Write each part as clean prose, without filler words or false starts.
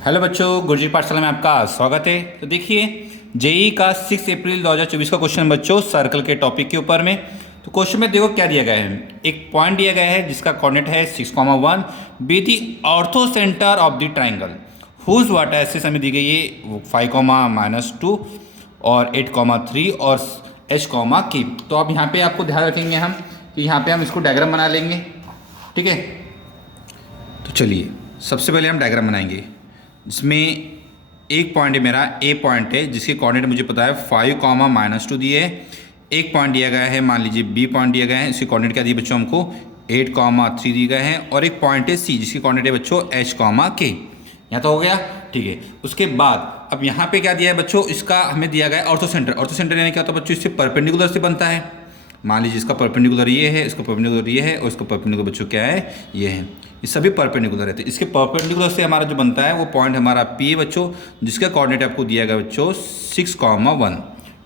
Hello बच्चों, गुरुजी पाठशाला में आपका स्वागत है। तो देखिए, जेई का 6 अप्रैल 2024 का क्वेश्चन बच्चों सर्कल के टॉपिक के ऊपर में। तो क्वेश्चन में देखो क्या दिया गया है। एक पॉइंट दिया गया है जिसका कोऑर्डिनेट है 6,1 B the orthocentre of the triangle whose vertices हमें दी गई है 5,-2 और 8,3 और h, की। तो अब यहाँ पे आपको ध्यान रखेंगे हम कि यहाँ पे हम इसको डायग्राम बना लेंगे। ठीक है, तो चलिए सबसे पहले हम डायग्राम बनाएंगे जिसमें एक पॉइंट है मेरा ए पॉइंट है जिसके कोऑर्डिनेट मुझे पता है 5,-2 दिए है। एक पॉइंट दिया गया है, मान लीजिए बी पॉइंट दिया गया है, इसके कोऑर्डिनेट क्या दिए बच्चों हमको 8,3 दिए गए हैं। और एक पॉइंट है सी जिसके कोऑर्डिनेट है बच्चों h, के। यहाँ तो हो गया। ठीक है, उसके बाद अब यहाँ पे क्या दिया है बच्चों, इसका हमें दिया गया है ऑर्थो सेंटर। ऑर्थो सेंटर यानी क्या होता है बच्चों, इससे परपेंडिकुलर से बनता है। मान लीजिए इसका परपेंडिकुलर ये है, इसका परपेंडिकुलर ये है और इसका परपेंडिकुलर बच्चों क्या है, ये है। ये सभी परपेंडिकुलर है। तो इसके परपेंडिकुलर से हमारा जो बनता है वो पॉइंट हमारा पी है बच्चों, जिसका कोऑर्डिनेट आपको दिया गया बच्चों 6,1।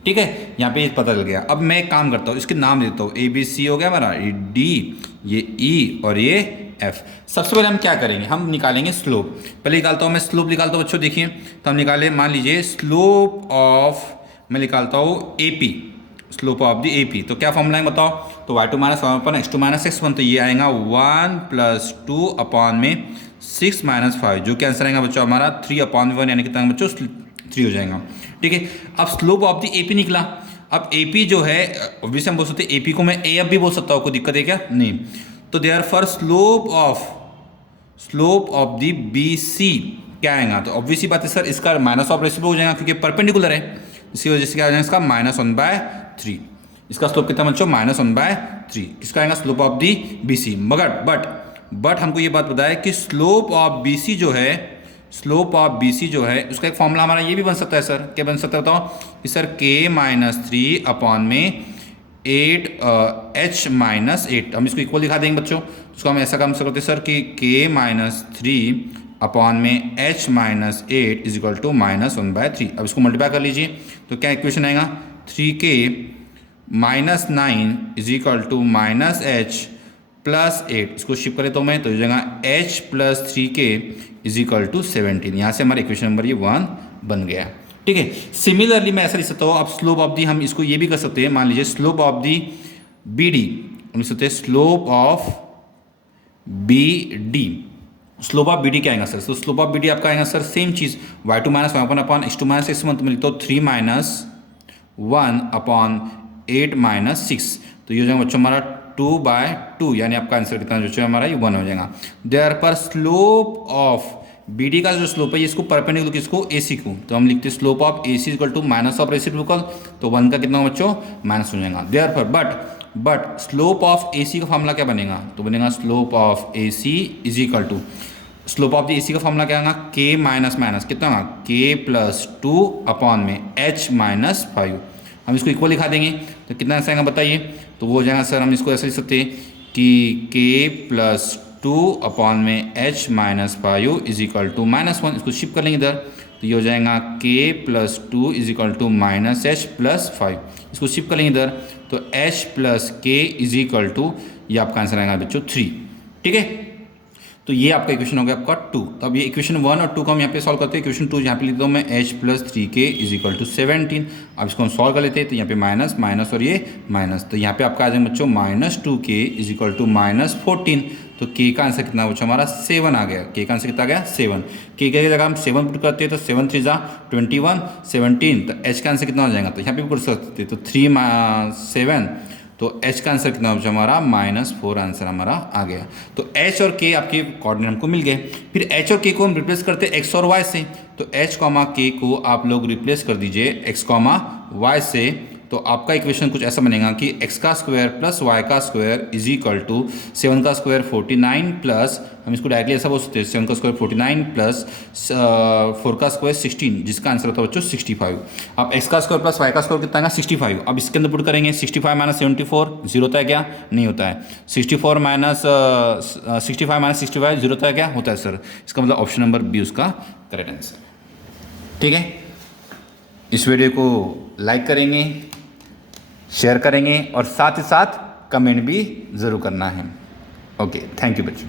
ठीक है, यहाँ पे ये पता चल गया। अब मैं एक काम करता हूँ, इसके नाम देता हूँ। ए बी सी हो गया हमारा, ये डी, ये ई और ये एफ। सबसे पहले हम क्या करेंगे, हम निकालेंगे स्लोप। पहले निकालता हूँ मैं स्लोप, निकालता हूँ बच्चों। देखिए, तो हम निकाले, मान लीजिए स्लोप ऑफ, मैं निकालता हूँ A P, slope of the A P. तो क्या फॉर्मूला है बताओ, तो y2 - 1 अपन x2 - x1। तो ये आएगा 1 + 2 अपॉन में 6 - 5, जो कि आंसर आएगा बच्चों हमारा 3/1, यानी कितना बच्चों 3 हो जाएगा। ठीक है, अब slope of the A P निकला। अब ए पी जो है, ऑब्वियसली हम बोल सकते हैं ए पी को मैं ए एफ भी बोल सकता हूँ, कोई दिक्कत है क्या, नहीं। तो therefore slope of the B C क्या आएगा, तो ऑब्वियसली बात है सर, इसका माइनस ऑफ रेसिप्रोकल हो जाएगा क्योंकि परपेंडिकुलर है। इसी वजह से क्या हो जाएगा, इसका -1/3। इसका स्लोप कितना बच्चों, -1/3। किसका आएगा, slope of the B C. मगर बट हमको ये बात बताया कि स्लोप ऑफ बी सी जो है, उसका एक फॉर्मूला हमारा ये भी बन सकता है सर। क्या बन सकता है बताओ, कि सर k-3 अपॉन में 8h - 8। हम इसको इक्वल दिखा देंगे बच्चों। उसको हम ऐसा काम सकते हैं सर कि k-3 अपॉन में h - 8 इज इक्वल टू -1/3। अब इसको मल्टीप्लाई कर लीजिए, तो क्या इक्वेशन आएगा, 3k - 9 is equal to -h + 8। इसको शिफ्ट करें तो मैं, तो हो जाएगा h + 3k is equal to 17। यहाँ से हमारा इक्वेशन नंबर ये 1 बन गया। ठीक है, सिमिलरली मैं ऐसा लिख सकता हूँ। अब स्लोप ऑफ दी, हम इसको ये भी कर सकते हैं, मान लीजिए slope of the B D, हम लिख सकते हैं slope of B D. Slope of B D क्या आएगा सर, तो स्लोप ऑफ बी डी आपका आएगा सर सेम चीज़, y2 - 1 अपॉन x2 - x1। तो मैं लिखता हूँ 3 - 1 अपॉन 8 - 6। तो ये हो जाएगा बच्चों हमारा 2/2, यानी आपका आंसर कितना जो है हमारा ये 1 हो जाएगा। Therefore slope of B D का जो स्लोप है, इसको परपेंडिकुलर किसको, ए सी को। तो हम लिखते हैं slope of A C equal to minus of reciprocal. तो 1 का कितना बच्चों, माइनस हो जाएगा। Therefore but slope of A C का फॉर्मूला क्या बनेगा, तो बनेगा slope of A C is equal to, slope of the A C का फॉर्मूला क्या आएगा, के माइनस माइनस कितना होगा, k + 2 अपॉन में h - 5। हम इसको इक्वल लिखा देंगे तो कितना आंसर आएगा बताइए, तो वो हो जाएगा सर, हम इसको ऐसे लिख सकते हैं कि k + 2 अपॉन में h - 5 इज इक्वल टू -1। इसको शिफ्ट कर लेंगे इधर, तो ये हो जाएगा k + 2 is equal to -h + 5। इसको शिफ्ट कर लेंगे इधर, तो h + k is equal to, ये आपका आंसर आएगा बच्चों 3। ठीक है, तो ये आपका इक्वेशन हो गया आपका 2। तो अब ये इक्वेशन 1 और 2 को हम यहाँ पे सॉल्व करते हैं। इक्वेशन 2 यहाँ पे लिख दो मैं h + 3k is equal to 17। अब इसको हम सॉल्व कर लेते हैं, तो यहाँ पे माइनस माइनस और ये माइनस, तो यहाँ पे आपका आ जाएगा बच्चों -2k इज इक्वल टू -14। तो k का आंसर कितना बच्चों हमारा 7 आ गया। k का आंसर कितना आ गया 7। k की जगह हम 7 पुट करते हैं तो 7 3 जा 21, 17। तो h का आंसर कितना हो जाएगा, तो यहाँ पे पुट सकते हैं, तो 3 7, तो h का आंसर कितना बचा हमारा -4 आंसर हमारा आ गया। तो h और k आपके कोऑर्डिनेट हमको मिल गए। फिर h और k को हम रिप्लेस करते हैं x और y से। तो h, k को आप लोग रिप्लेस कर दीजिए x, y से। तो आपका इक्वेशन कुछ ऐसा बनेगा कि x² + y² is equal to 7² 49 plus, हम इसको डायरेक्टली ऐसा बोल सकते हैं 7² 49 प्लस 4² 16, जिसका आंसर होता है बच्चों 65। अब x² + y² कितना आएगा 65। अब इसके अंदर पुट करेंगे 65 - 74 जीरो होता है क्या, नहीं होता है। 65 - 65 जीरो होता है क्या, होता है सर। इसका मतलब ऑप्शन नंबर बी उसका करेक्ट आंसर। ठीक है, इस वीडियो को लाइक करेंगे, शेयर करेंगे और साथ ही साथ कमेंट भी ज़रूर करना है। ओके, थैंक यू बच्चों।